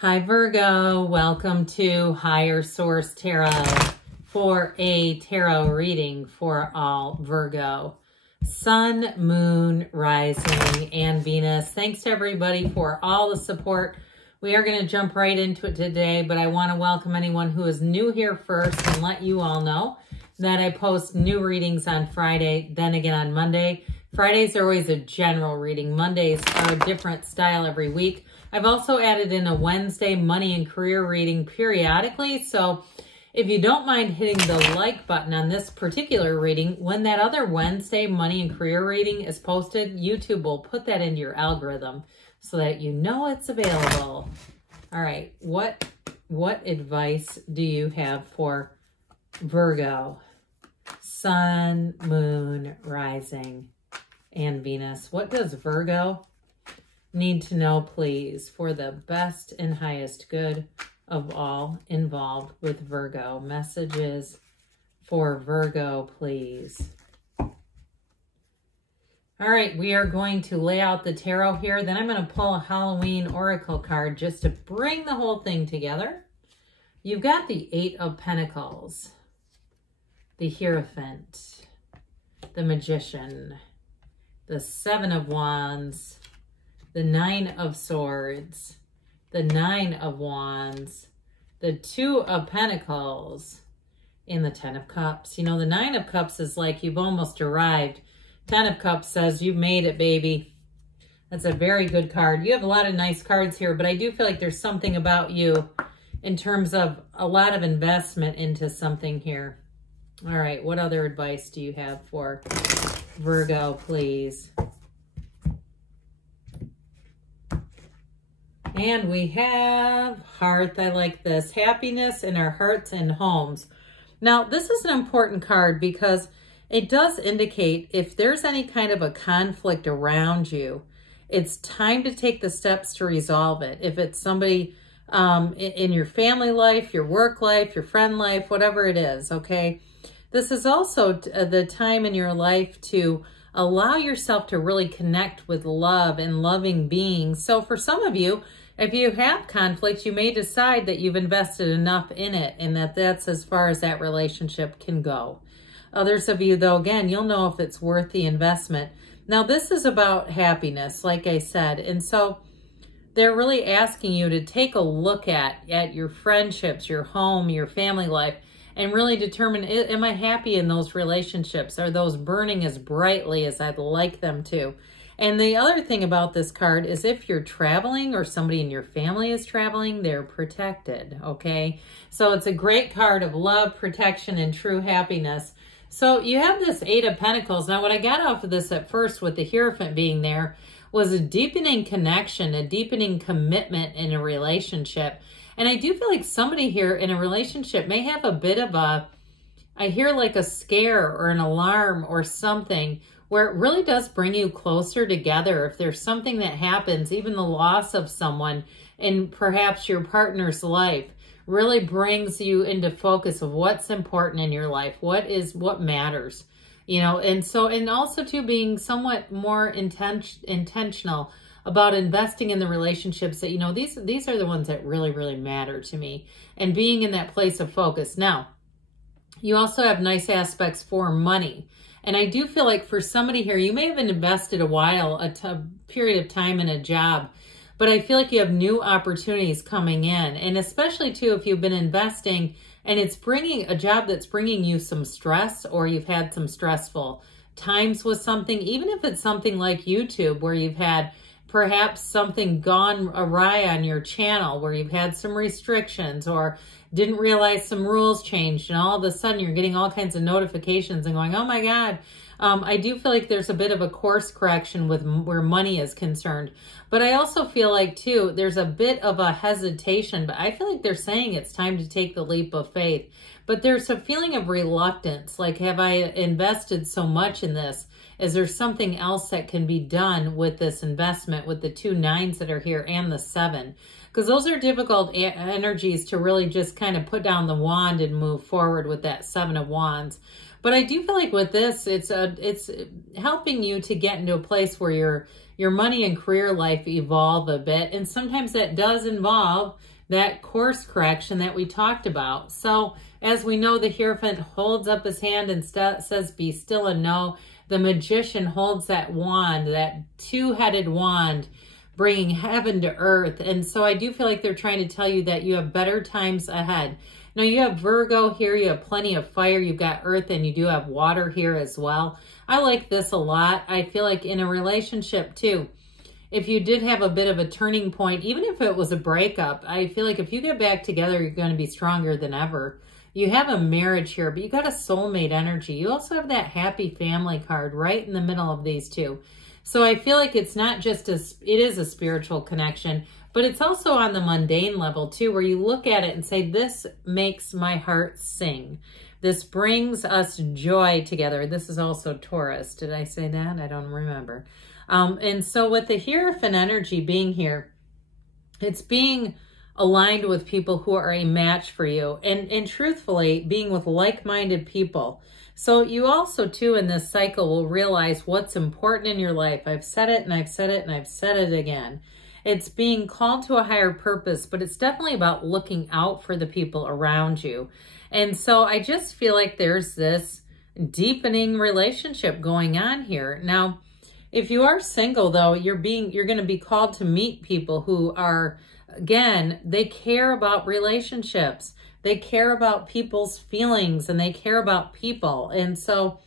Hi Virgo, welcome to Higher Source Tarot for a tarot reading for all Virgo. Sun, Moon, Rising, and Venus. Thanks to everybody for all the support. We are going to jump right into it today, but I want to welcome anyone who is new here first and let you all know that I post new readings on Friday, then again on Monday. Fridays are always a general reading. Mondays are a different style every week. I've also added in a Wednesday money and career reading periodically. So if you don't mind hitting the like button on this particular reading, when that other Wednesday money and career reading is posted, YouTube will put that into your algorithm so that you know it's available. All right, what advice do you have for Virgo? Sun, Moon, Rising, and Venus. What does Virgo need to know, please, for the best and highest good of all involved with Virgo? Messages for Virgo, please. All right, we are going to lay out the tarot here. Then I'm going to pull a Halloween oracle card just to bring the whole thing together. You've got the Eight of Pentacles, the Hierophant, the Magician, the Seven of Wands, the Nine of Swords, the Nine of Wands, the Two of Pentacles, and the Ten of Cups. You know, the Nine of Cups is like you've almost arrived. Ten of Cups says you've made it, baby. That's a very good card. You have a lot of nice cards here, but I do feel like there's something about you in terms of a lot of investment into something here. All right, what other advice do you have for Virgo, please? And we have Hearth. I like this. Happiness in our hearts and homes. Now, this is an important card because it does indicate if there's any kind of a conflict around you, it's time to take the steps to resolve it. If it's somebody in your family life, your work life, your friend life, whatever it is, okay? This is also the time in your life to allow yourself to really connect with love and loving beings. So for some of you, if you have conflict, you may decide that you've invested enough in it and that that's as far as that relationship can go. Others of you, though, again, you'll know if it's worth the investment. Now, this is about happiness, like I said. And so they're really asking you to take a look at your friendships, your home, your family life, and really determine, am I happy in those relationships? Are those burning as brightly as I'd like them to? And the other thing about this card is if you're traveling or somebody in your family is traveling, they're protected, okay? So it's a great card of love, protection, and true happiness. So you have this Eight of Pentacles. Now, what I got off of this at first with the Hierophant being there was a deepening connection, a deepening commitment in a relationship. And I do feel like somebody here in a relationship may have a bit of a, I hear like a scare or an alarm or something where it really does bring you closer together. If there's something that happens, even the loss of someone in perhaps your partner's life really brings you into focus of what's important in your life, what matters, you know. And so, and also too, being somewhat more intentional about investing in the relationships that, you know, these are the ones that really, really matter to me, and being in that place of focus. Now, you also have nice aspects for money. And I do feel like for somebody here, you may have invested a period of time in a job, but I feel like you have new opportunities coming in. And especially too, if you've been investing and it's bringing a job that's bringing you some stress, or you've had some stressful times with something, even if it's something like YouTube where you've had perhaps something gone awry on your channel where you've had some restrictions or didn't realize some rules changed, and all of a sudden you're getting all kinds of notifications and going, oh my God. I do feel like there's a bit of a course correction with where money is concerned. But I also feel like too, there's a bit of a hesitation, but I feel like they're saying it's time to take the leap of faith. But there's a feeling of reluctance, like, have I invested so much in this? Is there something else that can be done with this investment, with the two nines that are here and the seven? Because those are difficult energies to really just kind of put down the wand and move forward with that Seven of Wands. But I do feel like with this, it's helping you to get into a place where your money and career life evolve a bit. And sometimes that does involve that course correction that we talked about. So as we know, the Hierophant holds up his hand and says, be still and know. The Magician holds that wand, that two-headed wand, bringing heaven to earth. And so I do feel like they're trying to tell you that you have better times ahead. Now you have Virgo here, you have plenty of fire, you've got earth, and you do have water here as well. I like this a lot. I feel like in a relationship too, if you did have a bit of a turning point, even if it was a breakup, I feel like if you get back together, you're going to be stronger than ever. You have a marriage here, but you got a soulmate energy. You also have that happy family card right in the middle of these two. So I feel like it's not just it is a spiritual connection, but it's also on the mundane level too, where you look at it and say, this makes my heart sing. This brings us joy together. This is also Taurus. Did I say that? I don't remember. And so with the Hierophant energy being here, it's being aligned with people who are a match for you. And truthfully, being with like-minded people. So you also, too, in this cycle will realize what's important in your life. I've said it and I've said it and I've said it again. It's being called to a higher purpose, but it's definitely about looking out for the people around you. And so I just feel like there's this deepening relationship going on here. Now, if you are single, though, you're going to be called to meet people who are, again, they care about relationships. They care about people's feelings and they care about people. And so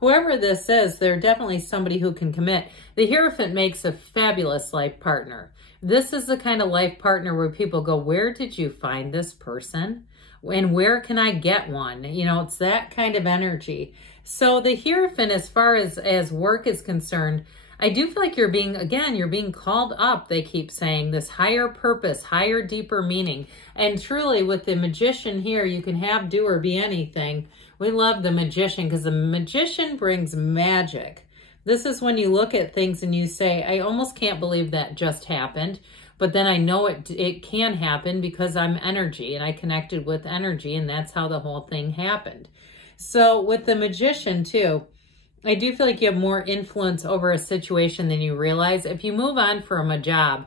whoever this is, they're definitely somebody who can commit. The Hierophant makes a fabulous life partner. This is the kind of life partner where people go, where did you find this person? And where can I get one? You know, it's that kind of energy. So the Hierophant, as far as work is concerned, I do feel like you're being called up, they keep saying, this higher purpose, higher, deeper meaning. And truly, with the Magician here, you can have, do, or be anything. We love the Magician because the Magician brings magic. This is when you look at things and you say, I almost can't believe that just happened. But then I know it can happen because I'm energy and I connected with energy, and that's how the whole thing happened. So with the Magician too, I do feel like you have more influence over a situation than you realize. If you move on from a job,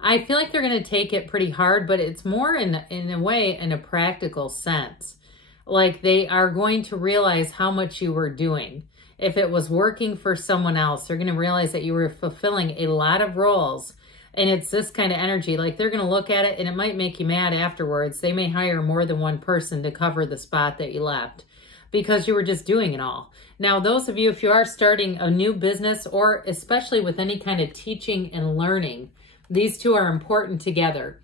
I feel like they're going to take it pretty hard, but it's more in a way, in a practical sense. Like they are going to realize how much you were doing. If it was working for someone else, they're going to realize that you were fulfilling a lot of roles. And it's this kind of energy. Like they're going to look at it and it might make you mad afterwards. They may hire more than one person to cover the spot that you left because you were just doing it all. Now, those of you, if you are starting a new business or especially with any kind of teaching and learning, these two are important together.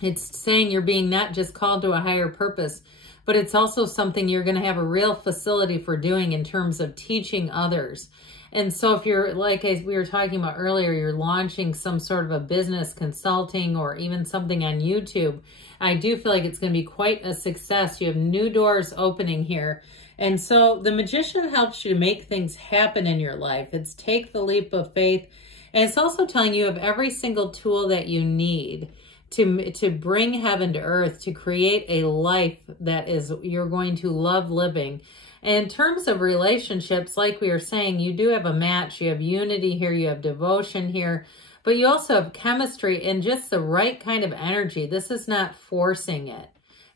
It's saying you're being not just called to a higher purpose, but it's also something you're going to have a real facility for doing in terms of teaching others. And so if you're, like as we were talking about earlier, you're launching some sort of a business consulting or even something on YouTube, I do feel like it's going to be quite a success. You have new doors opening here. And so the Magician helps you to make things happen in your life. It's take the leap of faith. And it's also telling you of every single tool that you need to bring heaven to earth, to create a life that is you're going to love living. And in terms of relationships, like we were saying, you do have a match. You have unity here. You have devotion here. But you also have chemistry and just the right kind of energy. This is not forcing it.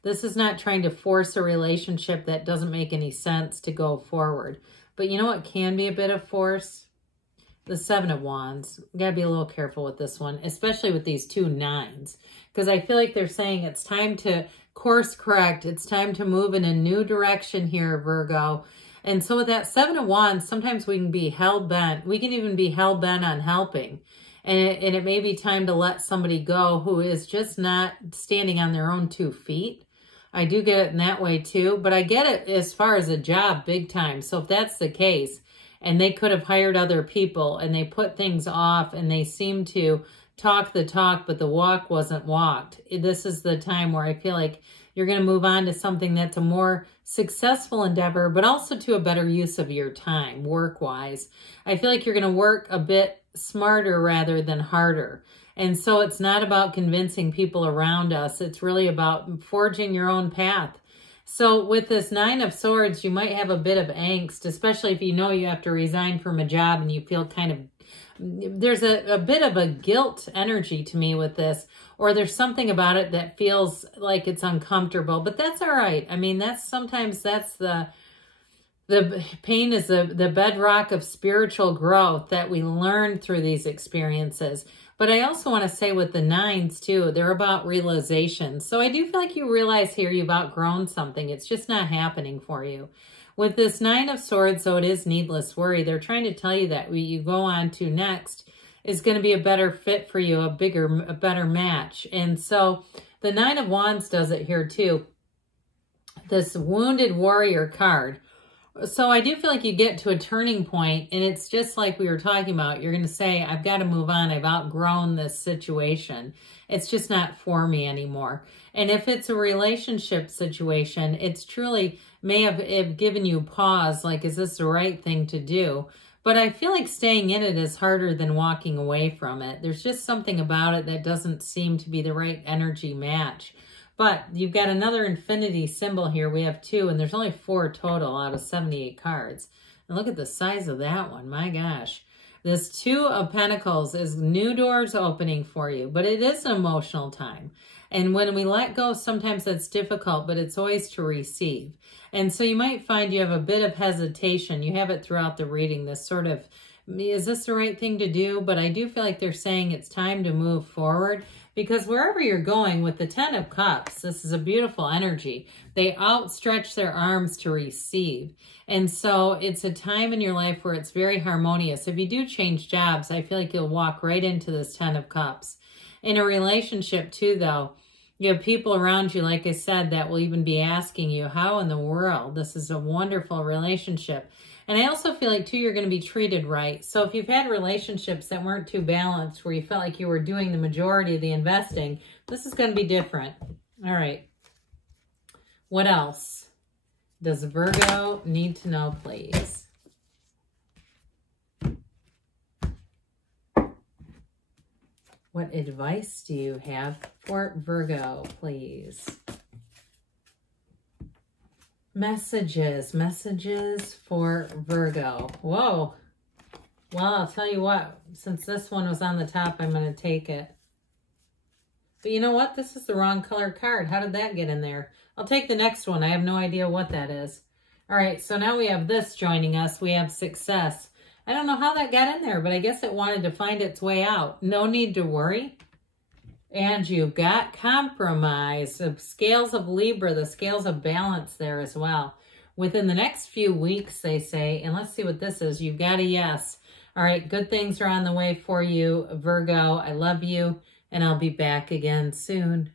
This is not trying to force a relationship that doesn't make any sense to go forward. But you know what can be a bit of force? The Seven of Wands. You got to be a little careful with this one, especially with these two nines. Because I feel like they're saying it's time to course correct. It's time to move in a new direction here, Virgo. And so with that Seven of Wands, sometimes we can be hell-bent. We can even be hell-bent on helping. And it may be time to let somebody go who is just not standing on their own 2 feet. I do get it in that way too, but I get it as far as a job big time. So if that's the case, and they could have hired other people and they put things off and they seem to talk the talk, but the walk wasn't walked. This is the time where I feel like you're going to move on to something that's a more successful endeavor, but also to a better use of your time work-wise. I feel like you're going to work a bit smarter rather than harder. And so it's not about convincing people around us. It's really about forging your own path. So with this Nine of Swords, you might have a bit of angst, especially if you know you have to resign from a job and you feel kind of, there's a bit of a guilt energy to me with this, or there's something about it that feels like it's uncomfortable, but that's all right. I mean, sometimes that's the pain is the bedrock of spiritual growth that we learn through these experiences. But I also want to say with the nines too, they're about realization. So I do feel like you realize here you've outgrown something. It's just not happening for you. With this Nine of Swords, though, it is needless worry. They're trying to tell you that what you go on to next is going to be a better fit for you, a better match. And so the Nine of Wands does it here too. This Wounded Warrior card. So I do feel like you get to a turning point, and it's just like we were talking about. You're going to say, I've got to move on. I've outgrown this situation. It's just not for me anymore. And if it's a relationship situation, it's truly may have given you pause, like, is this the right thing to do? But I feel like staying in it is harder than walking away from it. There's just something about it that doesn't seem to be the right energy match. But you've got another infinity symbol here. We have 2, and there's only 4 total out of 78 cards. And look at the size of that one. My gosh. This 2 of Pentacles is new doors opening for you, but it is an emotional time. And when we let go, sometimes that's difficult, but it's always to receive. And so you might find you have a bit of hesitation. You have it throughout the reading, this sort of, is this the right thing to do? But I do feel like they're saying it's time to move forward. Because wherever you're going with the 10 of Cups, this is a beautiful energy. They outstretch their arms to receive. And so it's a time in your life where it's very harmonious. If you do change jobs, I feel like you'll walk right into this 10 of Cups. In a relationship too, though, you have people around you, like I said, that will even be asking you, how in the world? This is a wonderful relationship. And I also feel like, too, you're going to be treated right. So if you've had relationships that weren't too balanced, where you felt like you were doing the majority of the investing, this is going to be different. All right. What else does Virgo need to know, please? What advice do you have for Virgo, please? Messages for Virgo. Whoa. Well, I'll tell you what, since this one was on the top, I'm going to take it. But you know what? This is the wrong color card. How did that get in there? I'll take the next one. I have no idea what that is. All right, so now we have this joining us. We have success. I don't know how that got in there, but I guess it wanted to find its way out. No need to worry. And you've got compromise, the scales of Libra, the scales of balance there as well. Within the next few weeks, they say, and let's see what this is. You've got a yes. All right, good things are on the way for you, Virgo. I love you, and I'll be back again soon.